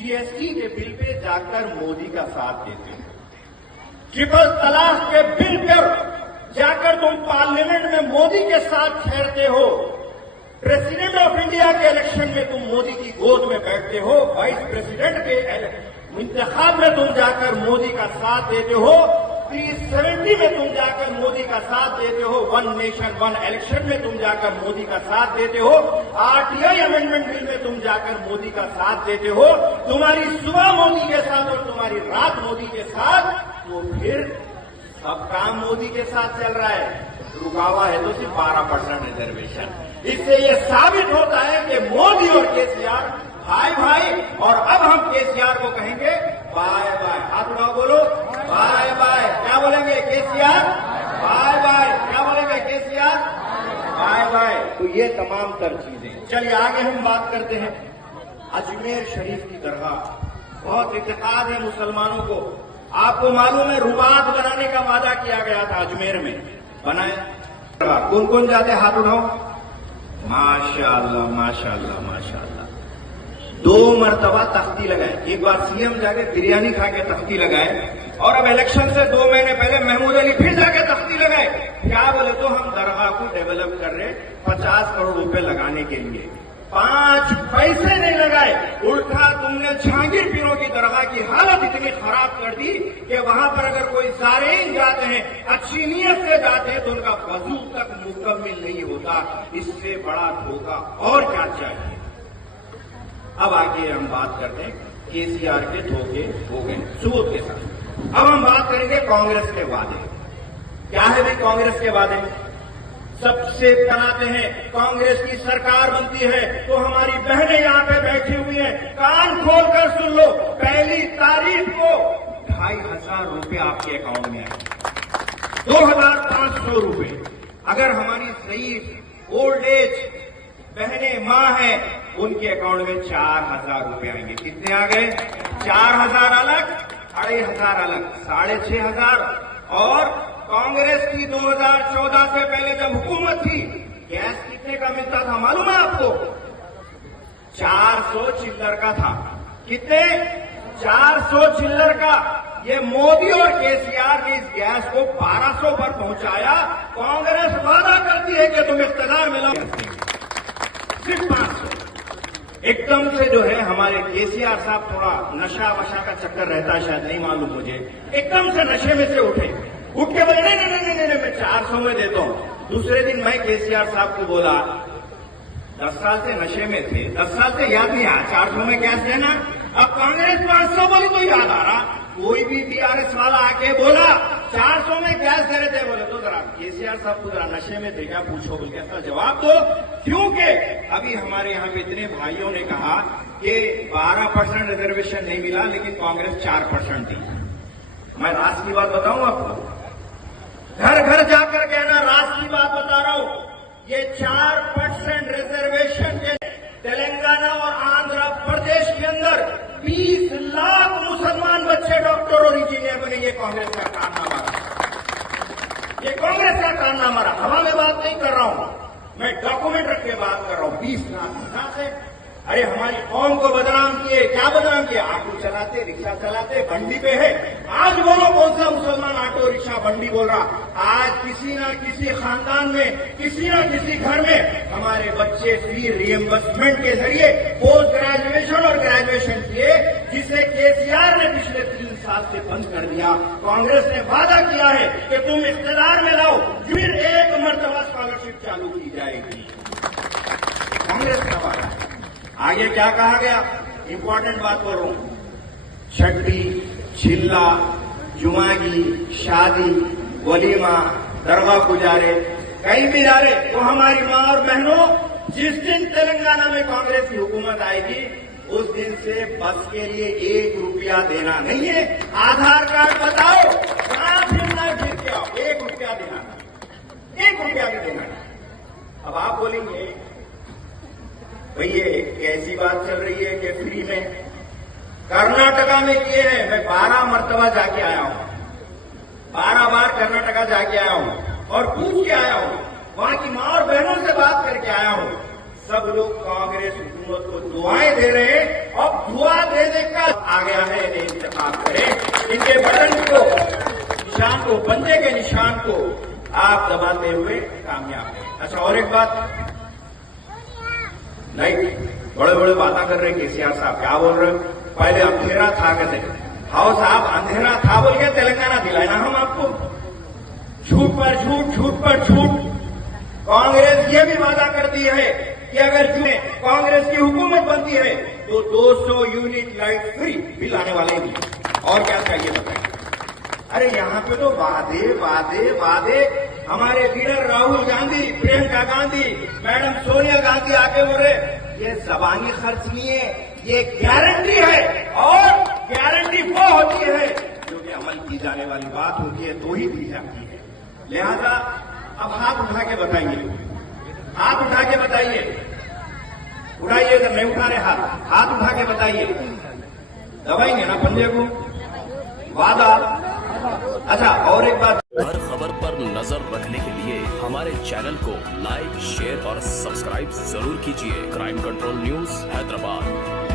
GST के bill pay जाकर मोदी का साथ देते हो, ट्रिपल तलाक के बिल पर जाकर तुम पार्लियामेंट में मोदी के साथ ठहरते हो, प्रेसिडेंट ऑफ इंडिया के इलेक्शन में तुम मोदी की गोद में बैठते हो, वाइस प्रेसिडेंट के इंतखाब में तुम जाकर मोदी का साथ देते हो, 370 में तुम जाकर मोदी का साथ देते हो, वन नेशन वन इलेक्शन में तुम जाकर मोदी का साथ देते हो, आरटीआई अमेंडमेंट बिल में तुम जाकर मोदी का साथ देते हो, तुम्हारी सुबह मोदी के साथ और तुम्हारी रात मोदी के साथ, तो फिर सब काम मोदी के साथ चल रहा है, रुका हुआ है तो सिर्फ 12% रिजर्वेशन। इससे यह साबित होता है कि मोदी और केसीआर भाई भाई, और अब हम केसीआर को कहेंगे बाय बाय। हाथ उठाओ, बोलो बाय बाय। क्या बोलेंगे केसीआर? Bye bye. क्या बोलेंगे केसीआर? Bye bye. तो ये तमाम तर चीजें। चलिए आगे हम बात करते हैं अजमेर शरीफ की दरगाह। बहुत इत्तेकाद है मुसलमानों को। आपको मालूम है रुबात बनाने का वादा किया गया था, अजमेर में बनाया। कौन कौन जाते? हाथ उठाओ। माशाअल्लाह माशाअल्लाह माशाअल्लाह। 2 मरतबा तख्ती लगाए, एक बार सीएम जाके बिरयानी खा के तख्ती लगाए, और अब इलेक्शन से 2 महीने पहले महमूद अली फिर जाके तख्ती लगाए। क्या बोले? तो हम दरगाह को डेवलप कर रहे, 50 करोड़ रुपए लगाने के लिए। 5 पैसे नहीं लगाए, उल्टा तुमने जहांगीर पीरों की दरगाह की हालत इतनी खराब कर दी कि वहां पर अगर कोई ज़ायरीन जाते हैं, अच्छी नीयत से जाते हैं, तो उनका वजू तक मुकम्मल नहीं होता। इससे बड़ा धोखा और क्या चाहिए? अब आगे हम बात करते हैं केसीआर के धोखे हो गए सबूत के साथ। अब हम बात करेंगे कांग्रेस के वादे। क्या है भाई कांग्रेस के वादे? सबसे बनाते हैं कांग्रेस की सरकार बनती है तो हमारी बहनें यहां पे बैठी हुई हैं, कान खोलकर सुन लो, 1 तारीख को 2500 रुपए आपके अकाउंट में आए, 2500 रुपए। अगर हमारी ज़ईफ ओल्ड एज बहनें मां हैं, उनके अकाउंट में 4000 रुपए आएंगे। कितने आ गए? 4000 अलग, 2500 अलग, 6500। और कांग्रेस की 2014 से पहले जब हुकूमत थी, गैस कितने का मिलता था मालूम है आपको? 400 चिल्लर का था। कितने? 400 चिल्लर का। ये मोदी और केसीआर ने इस गैस को 1200 पर पहुंचाया। कांग्रेस वादा करती है कि तुम इख्तियार में लाओ, सिर्फ 500। एकदम से जो है हमारे केसीआर साहब, थोड़ा नशा वशा का चक्कर रहता है शायद, नहीं मालूम मुझे, एकदम से नशे में से उठ के बोले नहीं नहीं नहीं नहीं मैं 400 में देता हूं। दूसरे दिन मैं केसीआर साहब को बोला, 10 साल से नशे में थे, 10 साल से याद नहीं आया 400 में कैश देना। अब कांग्रेस 500 बोली तो याद आ रहा। कोई भी टीआरएस वाला आके बोला 400 में गैस दे रहे थे, बोले तो जरा केसीआर साहब को जरा नशे में थे क्या पूछो, बोल के ऐसा जवाब दो। क्योंकि अभी हमारे यहाँ पे इतने भाइयों ने कहा कि 12% रिजर्वेशन नहीं मिला, लेकिन कांग्रेस 4% दी। मैं राज की बात बताऊं आपको, घर घर जाकर कहना राज की बात बता रहा हूं। ये 4% रिजर्वेशन के तेलंगाना और आंध्र प्रदेश के अंदर 20 लाख मुसलमान बच्चे डॉक्टर और इंजीनियर बने। ये कांग्रेस का कारनामा रहा, ये कांग्रेस का कारनामा रहा। हवा में बात नहीं कर रहा हूं, मैं डॉक्यूमेंट रख के बात कर रहा हूं। 20 लाख कहां से? अरे हमारी कौम को बदनाम किए। क्या बदनाम किया? ऑटो चलाते, रिक्शा चलाते, बंडी पे है। आज बोलो कौन सा मुसलमान ऑटो रिक्शा बंडी बोल रहा? आज किसी ना किसी खानदान में, किसी ना किसी घर में हमारे बच्चे फी रिएम्बर्समेंट के जरिए पोस्ट ग्रेजुएशन और ग्रेजुएशन किए, जिसे केसीआर ने पिछले 3 साल से बंद कर दिया। कांग्रेस ने वादा किया है कि तुम इख्तियार में लाओ, फिर 1 मरतबा स्कॉलरशिप चालू की जाएगी। कांग्रेस का वादा। आगे क्या कहा गया? इंपॉर्टेंट बात बोल रहा हूं। छठी, चिल्ला, जुमागी, शादी, वलीमा, दरगाह गुजारे, कहीं भी जा रहे तो हमारी मां और बहनों, जिस दिन तेलंगाना में कांग्रेस की हुकूमत आएगी, उस दिन से बस के लिए 1 रुपया देना नहीं है। आधार कार्ड बताओ, कहां फिरना फिर के आओ, 1 रुपया देना, 1 रुपया भी देना। अब आप बोलेंगे भाई ये कैसी बात चल रही है कि फ्री में? कर्नाटका में किए हैं। मैं 12 मरतबा जाके आया हूं, 12 बार कर्नाटका जाके आया हूं और पूछ के आया हूं, वहां की मां और बहनों से बात करके आया हूं। सब लोग कांग्रेस हुकूमत को दुआएं दे रहे हैं और दुआ दे देकर आ गया है इन्हें इंतखाब करें। इनके बटन को निशान को बंदे के निशान को आप दबाते हुए कामयाब हैं। अच्छा और एक बात नहीं, बड़े बड़े बातें कर रहे केसीआर साहब, क्या बोल रहे हो? पहले अंधेरा था कहते, हाउ साहब अंधेरा था बोल के तेलंगाना दिलाए ना हम आपको। झूठ पर झूठ, झूठ पर झूठ। कांग्रेस ये भी वादा करती है कि अगर कांग्रेस की हुकूमत बनती है तो 200 यूनिट लाइट फ्री बिल आने वाले भी। और क्या चाहिए बताइए? अरे यहाँ पे तो वादे वादे वादे। हमारे लीडर राहुल गांधी, प्रियंका गांधी, मैडम सोनिया गांधी आके बोल रहे ये जबानी खर्च नहीं है, ये गारंटी है। और गारंटी वो होती है जो कि अमल की जाने वाली बात होती है तो ही दी जाती है। लिहाजा अब हाथ उठा के बताइए, हाथ उठा के बताइए, उठाइए अगर नहीं उठा रहे हाथ उठा के बताइए, दबाएंगे ना पंजे को? वादा। अच्छा और एक बात, हर खबर पर नजर रखने के लिए हमारे चैनल को लाइक, शेयर और सब्सक्राइब जरूर कीजिए। Crime control news Hyderabad.